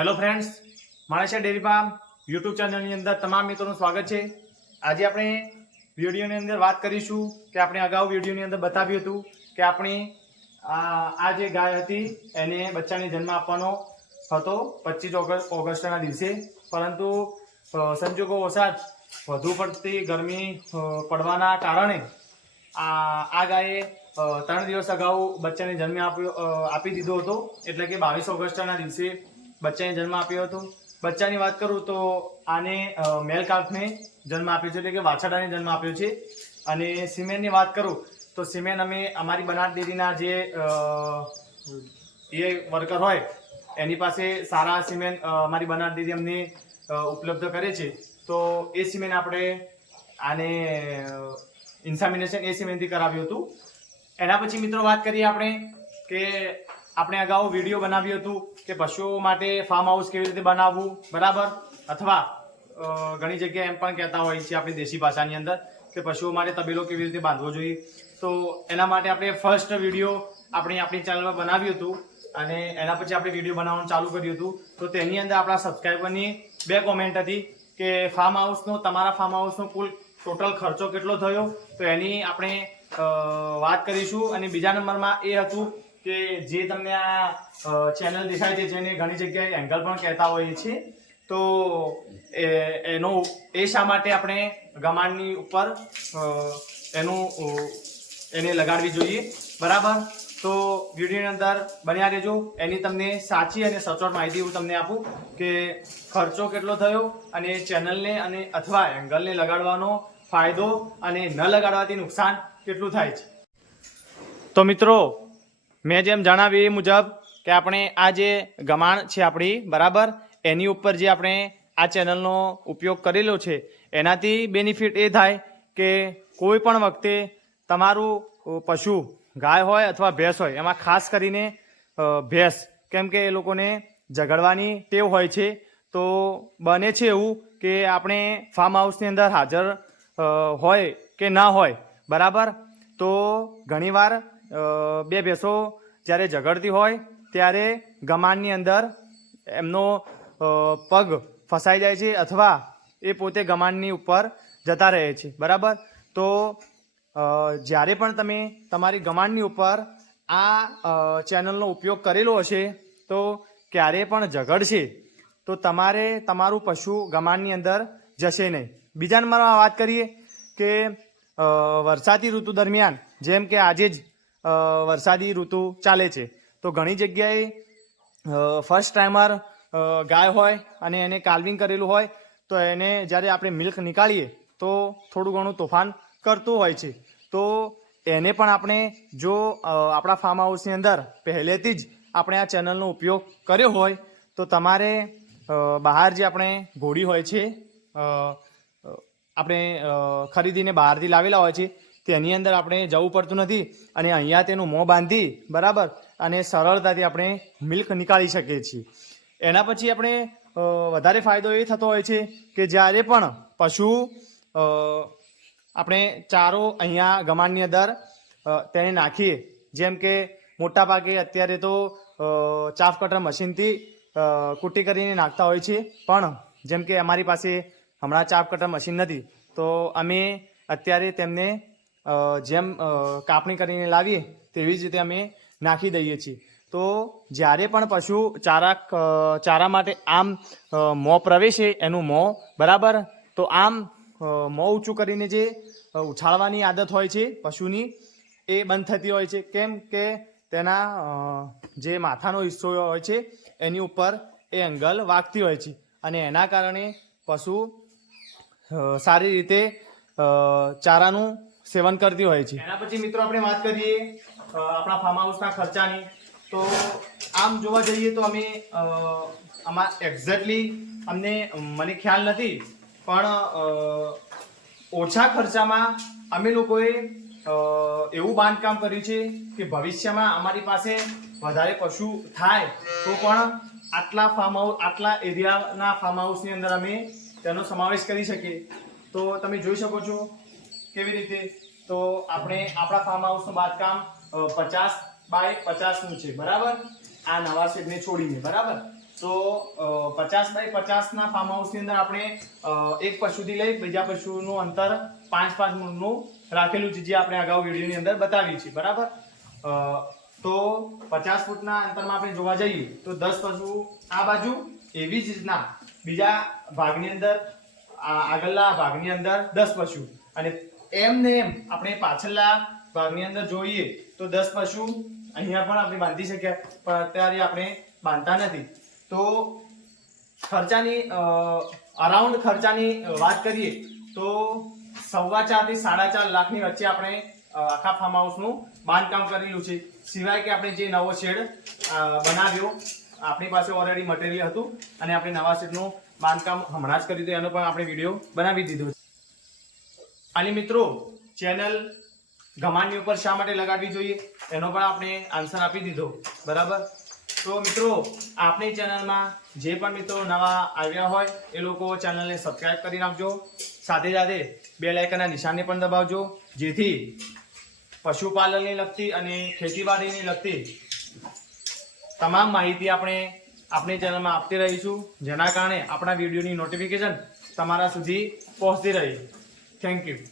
Hello friends Manesha dairy farm YouTube ચેનલની અંદર તમામ મિત્રોનું સ્વાગત છે. આજે આપણે વિડીયોની અંદર વાત કરીશું કે આપણે અગાઉ વિડીયોની અંદર બતાવ્યું હતું કે આપણી, આ જે ગાય હતી એને બચ્ચાને જન્મ આપવાનો હતો પચીસ ઓગસ્ટ, ઓગસ્ટના દિવસે. પરંતુ સંજોગો વસાત વધુ પડતી ગરમી પડવાના કારણે આ ગાયે ત્રણ દિવસ અગાઉ બચ્ચાને જન્મ આપ્યો આપી દીધો હતો. એટલે કે બાવીસ ઓગસ્ટના દિવસે બચ્ચાને જન્મ આપ્યો હતો. બચ્ચાની વાત કરું તો આને મેલ કાલ્ફને જન્મ આપ્યો છે, એટલે કે વાછરડાને જન્મ આપ્યો છે. અને સિમેન્ટની વાત કરું તો સિમેન્ટ અમે અમારી બનાટ ડેરીના જે એ વર્કર હોય, એની પાસે સારા સિમેન્ટ અમારી બનાટ ડેરી અમને ઉપલબ્ધ કરે છે. તો એ સિમેન્ટ આપણે આને ઇન્સામિનેશન એ સિમેન્ટથી કરાવ્યું હતું. એના પછી મિત્રો વાત કરીએ આપણે કે આપણે અગાઉ વીડિયો બનાવ્યું હતું કે પશુઓ માટે ફાર્મ હાઉસ કેવી રીતે બનાવવું, બરાબર? અથવા ઘણી જગ્યાએ એમ પણ કહેતા હોય છે આપણી દેશી ભાષાની અંદર કે પશુઓ માટે તબેલો કેવી રીતે બાંધવો જોઈએ. તો એના માટે આપણે ફર્સ્ટ વીડિયો આપણે આપણી ચેનલમાં બનાવ્યું હતું અને એના પછી આપણે વીડિયો બનાવવાનું ચાલુ કર્યું હતું. તો તેની અંદર આપણા સબસ્ક્રાઈબરની બે કોમેન્ટ હતી કે ફાર્મ હાઉસનો તમારા ફાર્મ હાઉસનો કુલ ટોટલ ખર્ચો કેટલો થયો? તો એની આપણે વાત કરીશું અને બીજા નંબરમાં એ હતું કે જે તમને આ ચેનલ દેખાય છે જેને ઘણી જગ્યાએ એંગલ પણ કહેતા હોઈએ છીએ, તો એનો એ શા માટે આપણે ગમાણની ઉપર એનું એને લગાડવી જોઈએ? બરાબર? તો વિડીયોની અંદર બન્યા રહેજો. એની તમને સાચી અને સચોટ માહિતી હું તમને આપું કે ખર્ચો કેટલો થયો અને ચેનલને અને અથવા એંગલને લગાડવાનો ફાયદો અને ન લગાડવાથી નુકસાન કેટલું થાય છે. તો મિત્રો મેં જેમ જણાવ્યું એ મુજબ કે આપણે આ જે ગમાણ છે આપણી, બરાબર? એની ઉપર જે આપણે આ ચેનલનો ઉપયોગ કરેલો છે, એનાથી બેનિફિટ એ થાય કે કોઈ પણ વખતે તમારું પશુ ગાય હોય અથવા ભેંસ હોય, એમાં ખાસ કરીને ભેંસ, કેમ કે એ લોકોને ઝઘડવાની ટેવ હોય છે, તો બને છે એવું કે આપણે ફાર્મ હાઉસની અંદર હાજર હોય કે ના હોય, બરાબર? તો ઘણીવાર બે ભેંસો જ્યારે ઝઘડતી હોય ત્યારે ગમાનની અંદર એમનો પગ ફસાઈ જાય છે અથવા એ પોતે ગમાનની ઉપર જતા રહે છે. બરાબર? તો જ્યારે પણ તમે તમારી ગમાણની ઉપર આ ચેનલનો ઉપયોગ કરેલો હશે, તો ક્યારે પણ ઝઘડશે. તો તમારે તમારું પશુ ગમાણની અંદર જશે નહીં. બીજા નંબરમાં વાત કરીએ કે વરસાદી ઋતુ દરમિયાન જેમ કે આજે જ વરસાદી ઋતુ ચાલે છે. તો ઘણી જગ્યાએ ફર્સ્ટ ટાઈમર ગાય હોય અને એને કાલ્વિંગ કરેલું હોય, તો એને જ્યારે આપણે મિલ્ક નીકાળીએ, તો થોડું ઘણું તોફાન કરતું હોય છે. તો એને પણ આપણે જો આપણા ફાર્મ હાઉસની અંદર પહેલેથી જ આપણે આ ચેનલનો ઉપયોગ કર્યો હોય, તો તમારે બહાર જે આપણે ઘોડી હોય છે આપણે ખરીદીને બહારથી લાવેલા હોય છે તેની અંદર આપણે જવું પડતું નથી અને અહીંયા તેનું મોં બાંધી, બરાબર? અને સરળતાથી આપણે મિલ્ક નીકાળી શકીએ છીએ. એના પછી આપણે વધારે ફાયદો એ થતો હોય છે કે જ્યારે પણ પશુ આપણે ચારો અહીંયા ગમાણની અંદર તેને નાખીએ, જેમ કે મોટા ભાગે અત્યારે તો ચાફ કટર મશીનથી કૂટી કરીને નાખતા હોય છે. પણ જેમ કે અમારી પાસે હમણાં ચાફ કટર મશીન નથી, તો અમે અત્યારે તેમને જેમ કાપણી કરીને લાવીએ, તેવી જ રીતે અમે નાખી દઈએ છીએ. તો જ્યારે પણ પશુ ચારા ચારા માટે આમ મોં પ્રવેશે, એનું મોં, બરાબર? તો આમ મોં ઊંચું કરીને જે ઉછાળવાની આદત હોય છે પશુની, એ બંધ થતી હોય છે. કેમ કે તેના જે માથાનો હિસ્સો હોય છે, એની ઉપર એ એંગલ વાગતી હોય છે. અને એના કારણે પશુ સારી રીતે ચારાનું સેવન કરતી હોય છે. એના પછી મિત્રો આપણે વાત કરીએ આપણા ફાર્મ હાઉસના ખર્ચાની. તો આમ જોવા જઈએ તો અમે આમાં એક્ઝેક્ટલી અમને, મને ખ્યાલ નથી, પણ ઓછા ખર્ચામાં અમે લોકોએ એવું બાંધકામ કર્યું છે કે ભવિષ્યમાં અમારી પાસે વધારે પશુ થાય, તો પણ આટલા ફાર્મ હાઉસ આટલા એરિયાના ફાર્મ હાઉસની અંદર અમે તેનો સમાવેશ કરી શકીએ. તો તમે જોઈ શકો છો કેવી રીતે? તો આપણે આપણા ફાર્મ હાઉસનું બાંધકામ પચાસ બાય પચાસનું છે, બરાબર? આ નવા શેડને છોડીને, બરાબર? તો પચાસ બાય પચાસના ફાર્મ હાઉસની અંદર આપણે એક પશુથી લઈ બીજા પશુનું અંતર પાંચ પાંચ મૂળનું રાખેલું છે, જે આપણે અગાઉ વિડીયોની અંદર બતાવી છે, બરાબર? તો પચાસ ફૂટના અંતરમાં આપણે જોવા જઈએ, તો દસ પશુ આ બાજુ એવી જ રીતના બીજા ભાગની અંદર આગળના ભાગની અંદર દસ પશુ અને એમ ને એમ, આપણે પાછળના ભાગની અંદર જોઈએ તો દસ પશુ અહીંયા પણ આપણે બાંધી શક્યા, પણ અત્યારે આપણે બાંધતા નથી. તો ખર્ચાની અરાઉન્ડ ખર્ચાની વાત કરીએ તો સવા ચારથી સાડા ચાર લાખની વચ્ચે આપણે આખા ફાર્મ હાઉસનું બાંધકામ કરેલું છે. સિવાય કે આપણે જે નવો શેડ બનાવ્યો, આપણી પાસે ઓલરેડી મટીરિયલ હતું અને આપણે નવા શેડનું બાંધકામ હમણાં જ કર્યું હતું, એનો પણ આપણે વીડિયો બનાવી દીધો છે. અને મિત્રો, ચેનલ ઘમાણની ઉપર શા માટે લગાડવી જોઈએ? એનો પણ આપણે આન્સર આપી દીધો. બરાબર? તો મિત્રો આપણી ચેનલમાં જે પણ મિત્રો નવા આવ્યા હોય, એ લોકો ચેનલને સબસ્ક્રાઈબ કરી નાખજો સાથે સાથે બે લાઇકનના નિશાનને પણ દબાવજો, જેથી પશુપાલનને લગતી અને ખેતીવાડીને લગતી તમામ માહિતી આપણે આપણી ચેનલમાં આપતી રહીશું, જેના કારણે આપણા વિડીયોની નોટિફિકેશન તમારા સુધી પહોંચતી રહી. Thank you.